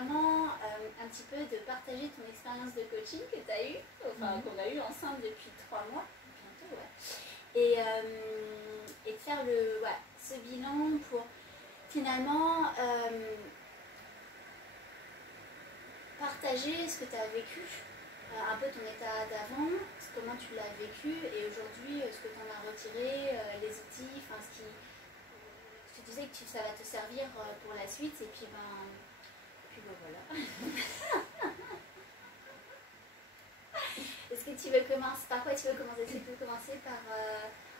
vraiment un petit peu de partager ton expérience de coaching que tu as eue, enfin qu'on a eu ensemble depuis 3 mois, bientôt, ouais. Et de faire ce bilan pour finalement partager ce que tu as vécu, un peu ton état d'avant, comment tu l'as vécu et aujourd'hui ce que tu en as retiré, les outils, enfin ce que tu sais que ça va te servir pour la suite et puis voilà. Est-ce que tu veux commencer, par quoi tu veux commencer? Est-ce que tu veux commencer par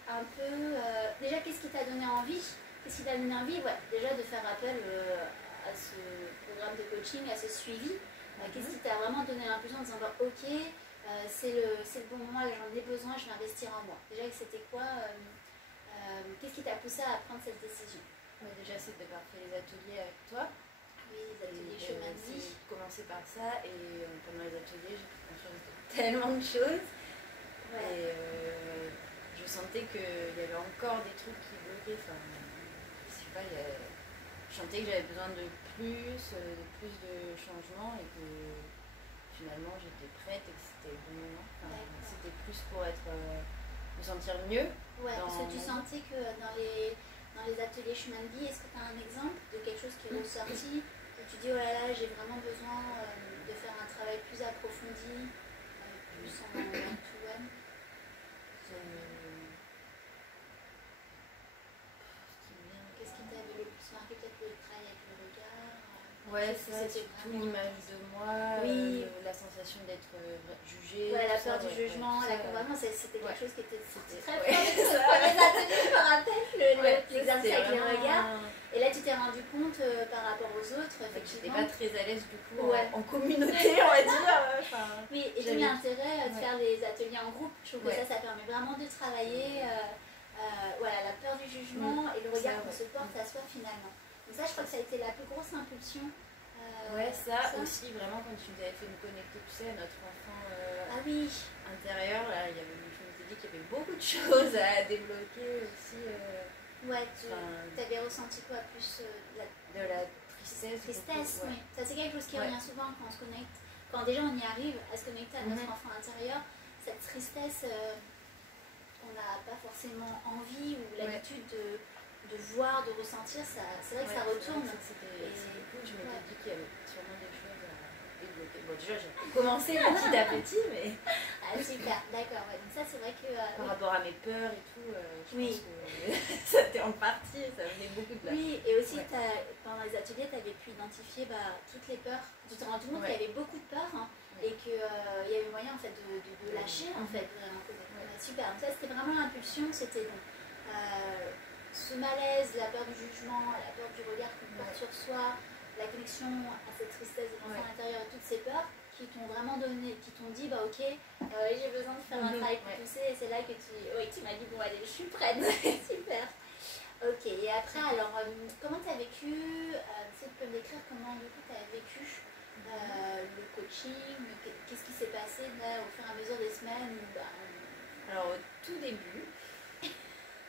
un peu, déjà qu'est-ce qui t'a donné envie? Qu'est-ce qui t'a donné envie? Ouais, déjà de faire appel à ce programme de coaching, à ce suivi. Qu'est-ce qui t'a vraiment donné l'impulsion en disant ok, c'est le bon moment, j'en ai besoin, je vais investir en moi. Déjà c'était quoi, qu'est-ce qui t'a poussé à prendre cette décision? Déjà c'est d'avoir fait les ateliers avec toi. Oui, les ateliers chemin de vie. J'ai commencé par ça et pendant les ateliers j'ai pris conscience de tellement de choses. Ouais. Et je sentais qu'il y avait encore des trucs qui bloquaient. Enfin, je sais pas, je sentais que j'avais besoin de plus de changements et que finalement j'étais prête et que c'était le bon moment. Enfin, c'était plus pour me sentir mieux. Ouais, parce que tu sentais que dans les ateliers chemin de vie, est-ce que tu as un exemple de quelque chose qui est ressorti où tu dis oh là là, j'ai vraiment besoin de faire un travail plus approfondi, plus en one-to-one? Qu'est-ce qui t'avait le plus marqué? Peut-être le travail avec le regard? Ouais, c'était tout l'image de moi, oui. La sensation d'être jugée. Ouais, la peur du jugement, la comparaison, c'était quelque chose qui était très fort. Les ateliers, je me rappelle, l'exercice avec les regards. Et là, tu t'es rendu compte par rapport aux autres, effectivement. J'étais pas très à l'aise du coup en communauté, on va dire. Oui, et j'ai eu l'intérêt de faire les ateliers en groupe. Je trouve que ça permet vraiment de travailler la peur du jugement et le regard qu'on se porte à soi finalement. Donc ça, je crois que ça a été la plus grosse impulsion. Ça aussi, vraiment, quand tu nous avais fait nous connecter, tu sais, à notre enfant intérieur, là, je m'étais dit qu'il y avait beaucoup de choses à débloquer aussi. Ouais, tu avais ressenti quoi plus de la tristesse. Tristesse, oui. Ça, c'est quelque chose qui revient souvent quand on se connecte. Quand déjà on y arrive à se connecter à notre enfant intérieur, cette tristesse, on n'a pas forcément envie ou l'habitude de voir, de ressentir, c'est vrai que ça retourne. Du coup, je m'étais dit qu'il y avait sûrement des choses à débloquer. Bon, déjà, j'ai commencé petit à petit, mais... Ah, super, d'accord. Ouais. Donc ça, c'est vrai que... Par rapport à mes peurs et tout, je pense que ça était en partie, ça venait beaucoup de là. Oui, et aussi, pendant les ateliers, tu avais pu identifier toutes les peurs. Tu te rends compte qu'il y avait beaucoup de peurs et qu'il y avait moyen en fait, de lâcher, en fait. Super. Donc ça, c'était vraiment l'impulsion, c'était donc... ce malaise, la peur du jugement, la peur du regard qu'on porte sur soi, la connexion à cette tristesse de l'enfant intérieur et toutes ces peurs qui t'ont vraiment donné, qui t'ont dit bah ok, j'ai besoin de faire un travail pour pousser et c'est là que tu m'as dit bon allez, je suis prête. Super. Ok, et après alors comment tu as vécu, tu peux me décrire comment du coup tu as vécu le coaching, qu'est-ce qui s'est passé là, au fur et à mesure des semaines Alors au tout début,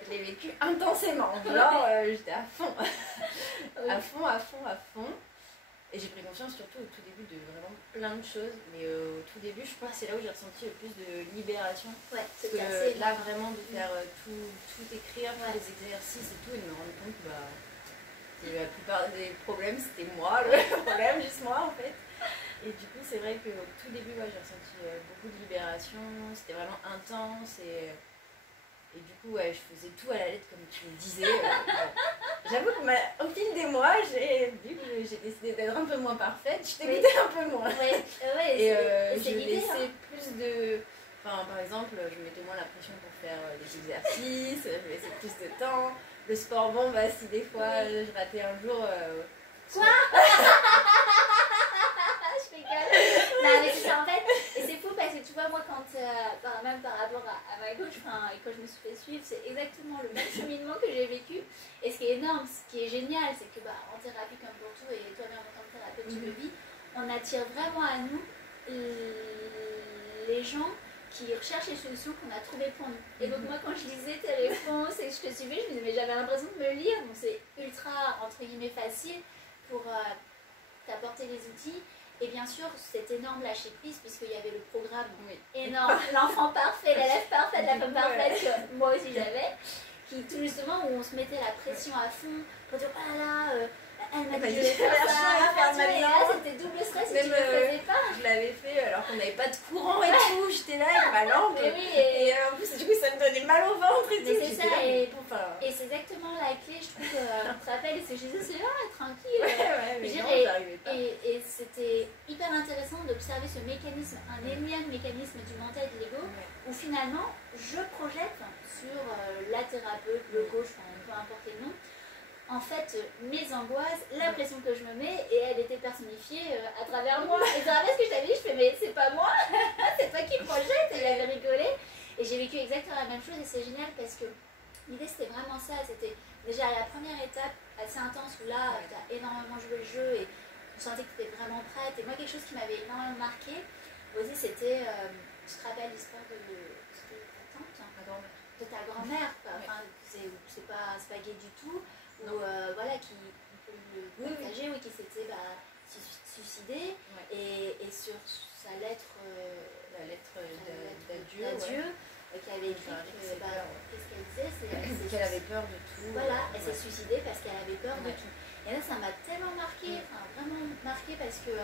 je l'ai vécu intensément, genre j'étais à fond, à fond. Et j'ai pris conscience surtout au tout début de vraiment plein de choses, mais au tout début je crois que c'est là où j'ai ressenti le plus de libération. Parce que là vraiment de faire tout écrire, tous les exercices et tout, et de me rendre compte que la plupart des problèmes c'était moi, le problème, juste moi en fait. Et du coup c'est vrai qu'au tout début j'ai ressenti beaucoup de libération, c'était vraiment intense et du coup, je faisais tout à la lettre comme tu me disais. J'avoue qu'au fil des mois, j'ai décidé d'être un peu moins parfaite. Je t'écoutais un peu moins. Et je laissais plus de... Enfin, par exemple, je mettais moins la pression pour faire les exercices, je laissais plus de temps. Le sport, bon, si des fois je ratais un jour... Quoi Je rigole. Non, mais c'est ça en fait. Et c'est fou parce que tu vois, moi, même par rapport à ma coach, quand je me suis fait suivre, c'est exactement le même cheminement que j'ai vécu. Et ce qui est énorme, ce qui est génial, c'est que en thérapie comme pour tout, et toi-même en tant que thérapeute, tu le vis, on attire vraiment à nous les gens qui recherchent les solutions qu'on a trouvées pour nous. Et donc moi, quand je lisais tes réponses et que je te suivais, je me disais, mais j'avais l'impression de me lire. Donc c'est ultra, entre guillemets, facile pour t'apporter les outils. Et bien sûr, cet énorme lâcher-prise, puisqu'il y avait le programme énorme, l'enfant parfait, l'élève parfait, la femme parfaite, que moi aussi j'avais, qui tout justement, où on se mettait la pression à fond pour dire, oh là là, elle m'a dit de faire ça, et là c'était double stress si tu ne le faisais pas. Je l'avais fait alors qu'on n'avait pas de courant et tout, j'étais là avec ma lampe, et en plus du coup ça me donnait mal au ventre et tout. Mais c'est ça, et c'est exactement la clé, je trouve, on te rappelle, c'est Jésus, c'est là, tranquille. Et c'était hyper intéressant d'observer ce mécanisme, un énième mécanisme du mental et de l'ego, où finalement je projette sur la thérapeute, le coach, peu importe les noms, en fait, mes angoisses, la pression que je me mets, et elle était personnifiée à travers moi. Et à travers ce que je t'avais dit, je fais, mais c'est pas moi, c'est toi qui projette, et il avait rigolé. Et j'ai vécu exactement la même chose, et c'est génial parce que l'idée c'était vraiment ça, c'était déjà la première étape assez intense où là, tu as énormément joué le jeu, et je sentais que tu étais vraiment prête. Et moi, quelque chose qui m'avait énormément marqué, aussi, c'était, tu te rappelles l'histoire de ta tante, de ta grand-mère, enfin, c'est pas gay du tout. Ou voilà, qui peut le partager, qui s'était suicidé, et sur sa lettre, la lettre d'adieu, qui avait écrit qu'est-ce qu'elle disait, c'est qu'elle avait peur de tout. Voilà, elle s'est suicidée parce qu'elle avait peur de tout. Et là, ça m'a tellement marqué, vraiment marqué, parce que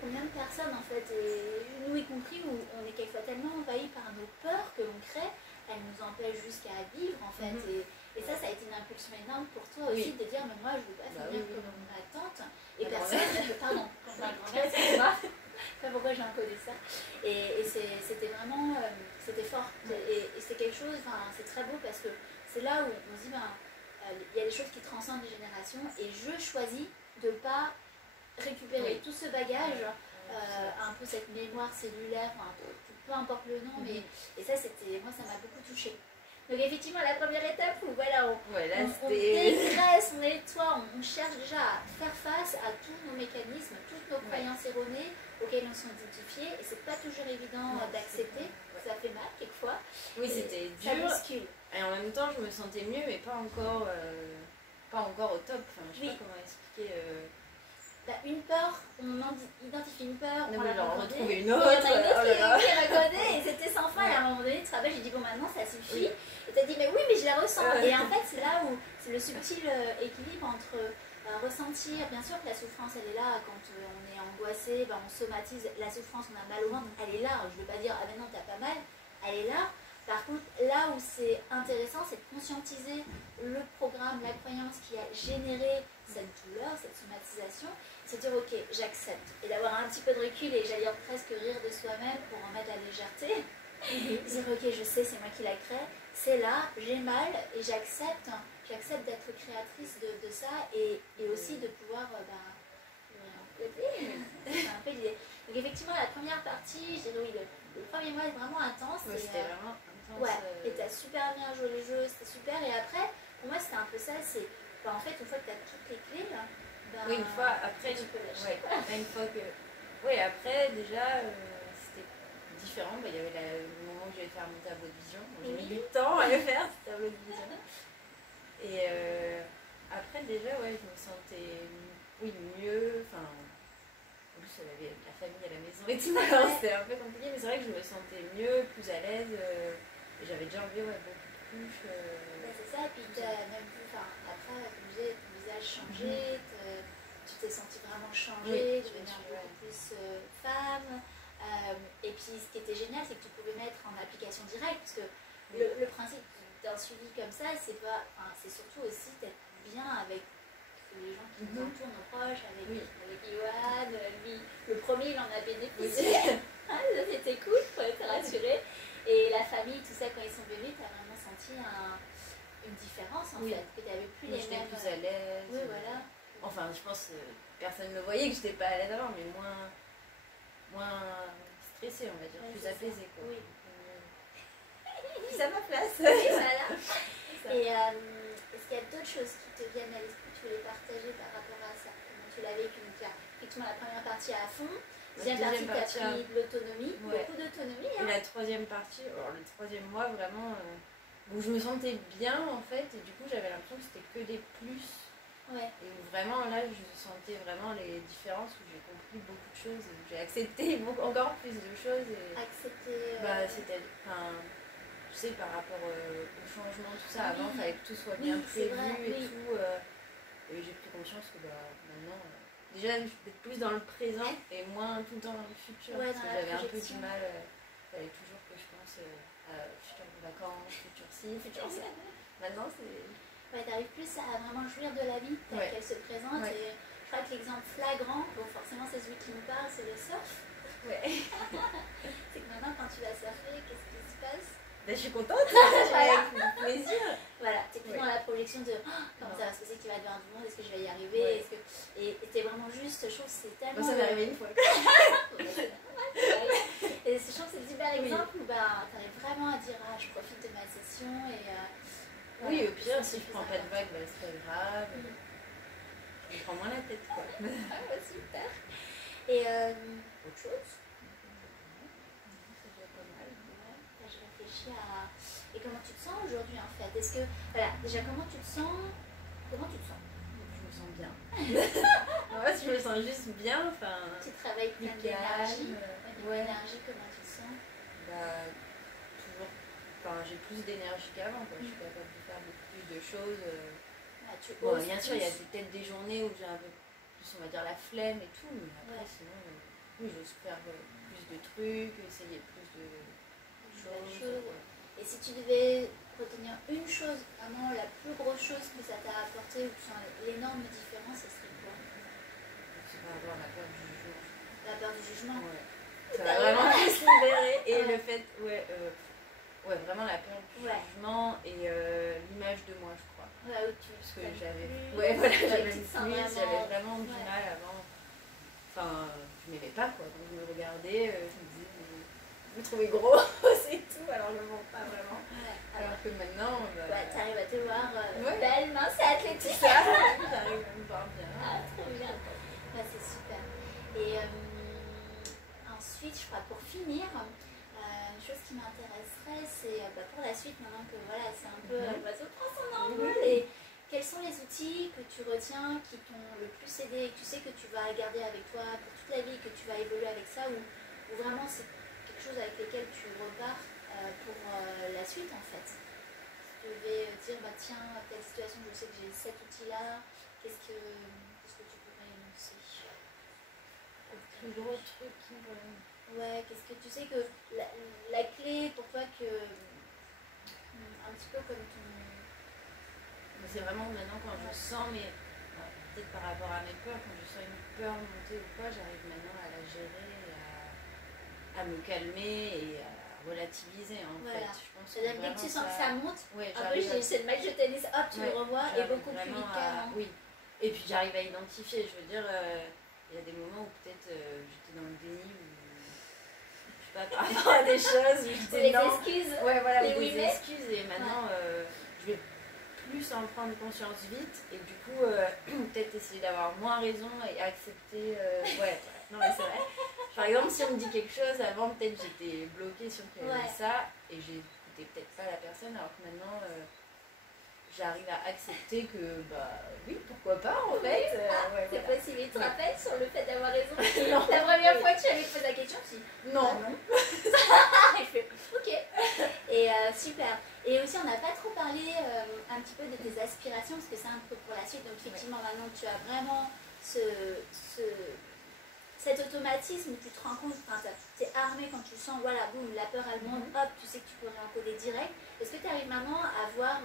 combien de personnes, en fait, et nous y compris, où on est quelquefois tellement envahis par nos peurs que l'on crée, elles nous empêchent jusqu'à vivre, en fait. Et ça a été une impulsion énorme pour toi aussi, de dire, mais moi, je ne veux pas finir comme ma tante. Et personne, pardon, comme ma grand-mère, c'est moi. Je sais pas pourquoi j'ai encodé ça. Et c'était vraiment, c'était fort. Et c'est quelque chose, c'est très beau, parce que c'est là où on se dit, il y a des choses qui transcendent les générations, et je choisis de ne pas récupérer tout ce bagage, un peu cette mémoire cellulaire, peu importe le nom, mais et ça, moi, ça m'a beaucoup touchée. Donc effectivement, la première étape où voilà, on dégraisse, on nettoie, on cherche déjà à faire face à tous nos mécanismes, toutes nos croyances erronées auxquelles on s'est identifiés, et c'est pas toujours évident d'accepter, ça fait mal quelquefois. Oui, c'était dur. Ça bouscule. Et en même temps, je me sentais mieux, mais pas encore au top. Enfin, je sais pas comment expliquer. Une peur, on identifie une peur, on va en retrouver une autre. Il y en a une autre qui est recodée, et c'était sans fin. Et à un moment donné, tu te rappelles, j'ai dit, bon, maintenant ça suffit. Et tu as dit, mais oui, mais je la ressens. Et en fait, c'est là où c'est le subtil équilibre entre ressentir, bien sûr que la souffrance, elle est là. Quand on est angoissé, on somatise la souffrance, on a mal au ventre, elle est là. Je ne veux pas dire, ah ben non, t'as pas mal, elle est là. Par contre, là où c'est intéressant, c'est de conscientiser le programme, la croyance qui a généré cette douleur, cette somatisation, c'est de dire ok, j'accepte, et d'avoir un petit peu de recul, et j'allais dire presque rire de soi-même pour en mettre la légèreté, dire ok, je sais, c'est moi qui la crée, c'est là, j'ai mal, et j'accepte d'être créatrice de ça, et aussi de pouvoir donc effectivement, la première partie, je dirais oui, le premier mois est vraiment intense. C'était vraiment intense. Ouais, et t'as super bien joué le jeu, c'était super. Et après, pour moi, c'était un peu ça, c'est en fait, une fois que t'as toutes les clés, oui, une fois après, tu peux lâcher. Une fois que. Oui, après, déjà, c'était différent. Il y avait le moment où j'allais faire mon tableau de vision. J'ai mis du temps à le faire, ce tableau de vision. Et après, déjà, je me sentais mieux. Enfin, en plus, j'avais la famille à la maison et tout, alors c'était un peu compliqué, mais c'est vrai que je me sentais mieux, plus à l'aise. Et j'avais déjà enlevé beaucoup de couches. C'est ça, et puis tu as même vu, après, comme je disais, ton visage changé, tu t'es sentie vraiment changée, devenir beaucoup plus femme. Et puis ce qui était génial, c'est que tu pouvais mettre en application directe, parce que le principe d'un suivi comme ça, c'est surtout aussi d'être bien avec les gens qui nous entourent, nos proches, avec Yoann, lui, le premier, il en a bénéficié. C'était cool pour être rassuré. Et la famille, tout ça, quand ils sont venus, tu as vraiment senti une différence en fait, que tu n'avais plus les mêmes. J'étais plus à l'aise. Oui, voilà. Enfin, je pense que personne ne me voyait que j'étais pas à l'aise avant, mais moins stressée, on va dire, plus apaisée. Quoi. Oui. Plus à ma place. Oui, voilà. Et est-ce qu'il y a d'autres choses qui te viennent à l'esprit que tu voulais partager par rapport à ça? Comment tu l'as vécu? Donc, effectivement, la première partie à fond. Deuxième partie, tu as pris de l'autonomie, beaucoup d'autonomie. Et la troisième partie, alors le troisième mois, vraiment, où je me sentais bien en fait, et du coup, j'avais l'impression que c'était que des plus. Ouais. Et où vraiment là je sentais vraiment les différences, où j'ai compris beaucoup de choses, et où j'ai accepté encore plus de choses. Et Accepter. c'était, enfin, tu sais, par rapport au changement, tout ça, avant il fallait que tout soit bien Oui, c'est prévu vrai, et oui. tout. Et j'ai pris conscience que maintenant, déjà d'être plus dans le présent et moins tout le temps dans le futur. Ouais, Parce que dans la j'avais un peu du projection. mal, il fallait toujours que je pense à futur vacances, futur ci, futur ça. Maintenant c'est. Ouais, t'arrives plus à vraiment jouir de la vie telle qu'elle se présente. Ouais. Et je crois que l'exemple flagrant, bon forcément c'est celui qui nous parle, c'est le surf. Ouais. C'est que maintenant quand tu vas surfer, qu'est-ce qui se passe? Ben, je suis contente, avec plaisir. Voilà, t'es plus dans la projection de comment ça va se passer, qu'il va y avoir du monde, est-ce que je vais y arriver, est-ce que... Et t'es vraiment juste, je trouve que c'est tellement... Moi ça m'est arrivé une fois. Et je trouve que c'est un super exemple où t'arrives vraiment à dire je profite de ma session et... oui, au pire, si je prends pas de vague, c'est pas grave. Je me prends moins la tête, quoi. Super. Et autre chose? Je réfléchis à... Et comment tu te sens aujourd'hui en fait? Est-ce que... Voilà, déjà comment tu te sens? Comment tu te sens? Je me sens bien. En fait, je me sens juste bien. Enfin, tu travailles plein d'énergie. Énergie, comment tu te sens? Toujours. Enfin, j'ai plus d'énergie qu'avant. Je suis capable de faire beaucoup plus de choses. Bon, bien sûr, il y a peut-être des journées où j'ai un peu plus, on va dire, la flemme et tout. Mais après, sinon, oui, j'ose faire plus de trucs, essayer plus de choses. Et si tu devais retenir une chose, vraiment la plus grosse chose que ça t'a apporté, ou l'énorme différence, ce serait quoi? C'est pas avoir la peur du jugement. La peur du jugement? Ouais. Ça va vraiment plus libérer. Et le fait, vraiment la peur du jugement et l'image de moi, je crois. Parce que j'avais vraiment du mal avant. Enfin, je m'aimais pas, quoi. Donc je me regardais, je me disais, vous me trouvez gros, c'est tout, alors je ne mens pas vraiment. Alors que maintenant, t'arrives à te voir belle, mince et athlétique. J'arrive à me voir bien. Trop bien. C'est super. Et ensuite, je crois, pour finir, une chose qui m'intéresserait, c'est pour la suite, maintenant que voilà, c'est un peu l'oiseau prend son envol. Et quels sont les outils que tu retiens qui t'ont le plus aidé et que tu sais que tu vas garder avec toi pour toute la vie, que tu vas évoluer avec ça, ou vraiment c'est quelque chose avec lequel tu repars pour la suite en fait? Si tu devais dire, tiens, telle situation, je sais que j'ai cet outil-là, qu'est-ce que tu pourrais énoncer? Le plus gros truc qui me... Ouais, qu'est-ce que tu sais que la clé pour toi que un petit peu comme ton... C'est vraiment maintenant quand je sens, mais peut-être par rapport à mes peurs, quand je sens une peur monter ou quoi, j'arrive maintenant à la gérer, à me calmer et à relativiser en fait. Je pense c'est-à-dire dès que tu sens que ça monte, un peu c'est le match de tennis, hop, tu le revois et beaucoup plus vite qu'avant. Oui, et puis j'arrive à identifier, je veux dire, il y a des moments où peut-être j'étais dans le déni, ou je sais pas, par rapport à des choses, où j'étais des excuses. Ouais, voilà, des excuses, et maintenant je vais plus en prendre conscience vite, et du coup peut-être essayer d'avoir moins raison et accepter non mais c'est vrai. Par exemple, si on me dit quelque chose, avant peut-être j'étais bloquée sur qu'il y avait ça et j'écoutais peut-être pas la personne, alors que maintenant j'arrive à accepter que oui, pourquoi pas en fait. C'est possible. Et tu te rappelles sur le fait d'avoir raison? Non. La première fois que tu avais posé la question, tu dis non. Il fait ok. Et super. Et aussi, on n'a pas trop parlé un petit peu de tes aspirations, parce que c'est un peu pour la suite. Donc effectivement, maintenant tu as vraiment cet automatisme où tu te rends compte, tu es armé quand tu sens, voilà, boum, la peur elle monte, hop, tu sais que tu peux réencoder direct. Est-ce que tu arrives maintenant à voir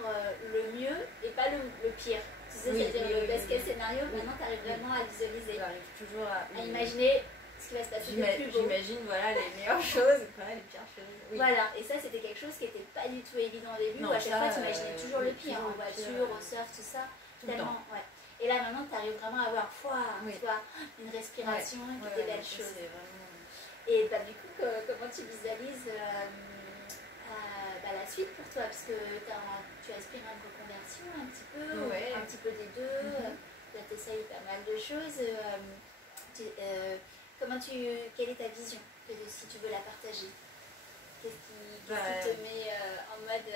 le mieux et pas le pire? Tu sais, c'est-à-dire le best case scénario, maintenant tu arrives vraiment à visualiser. J'arrive toujours à imaginer ce qui va se passer de plus beau. J'imagine, voilà, les meilleures choses, les pires choses. Oui. Voilà, et ça c'était quelque chose qui n'était pas du tout évident au début, où à chaque fois tu imaginais toujours le pire, en voiture, au surf, tout ça. Tellement, Et là maintenant tu arrives vraiment à avoir une respiration, des belles choses. Et du coup, comment tu visualises la suite pour toi? Parce que tu aspires à une reconversion un petit peu, un petit peu des deux. Là tu essayes pas mal de choses. Quelle est ta vision, si tu veux la partager? Qu'est-ce qui te met en mode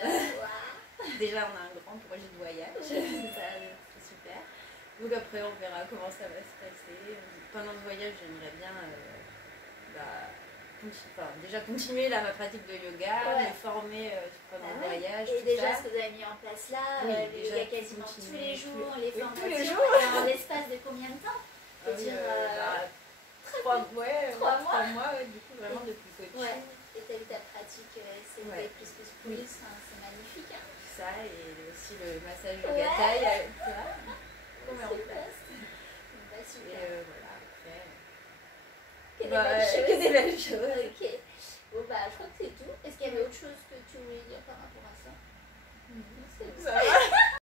Déjà, on a un grand projet de voyage, ça, c'est super. Donc après, on verra comment ça va se passer. Pendant le voyage, j'aimerais bien déjà continuer ma pratique de yoga, me former pendant le voyage. Et déjà, ce que vous avez mis en place là, le yoga quasiment tous les jours, les formations. Tous les jours. En l'espace de combien de temps? Je veux dire, 3 mois, du coup, vraiment depuis coaching. Ouais. Et ta pratique, c'est plus, c'est magnifique. Hein. Ça, et aussi le massage yoga taille avec ça. Super. Et voilà, après. Que des belles choses. Que des belles choses. Ok. Bon, bah, je crois que c'est tout. Est-ce qu'il y avait autre chose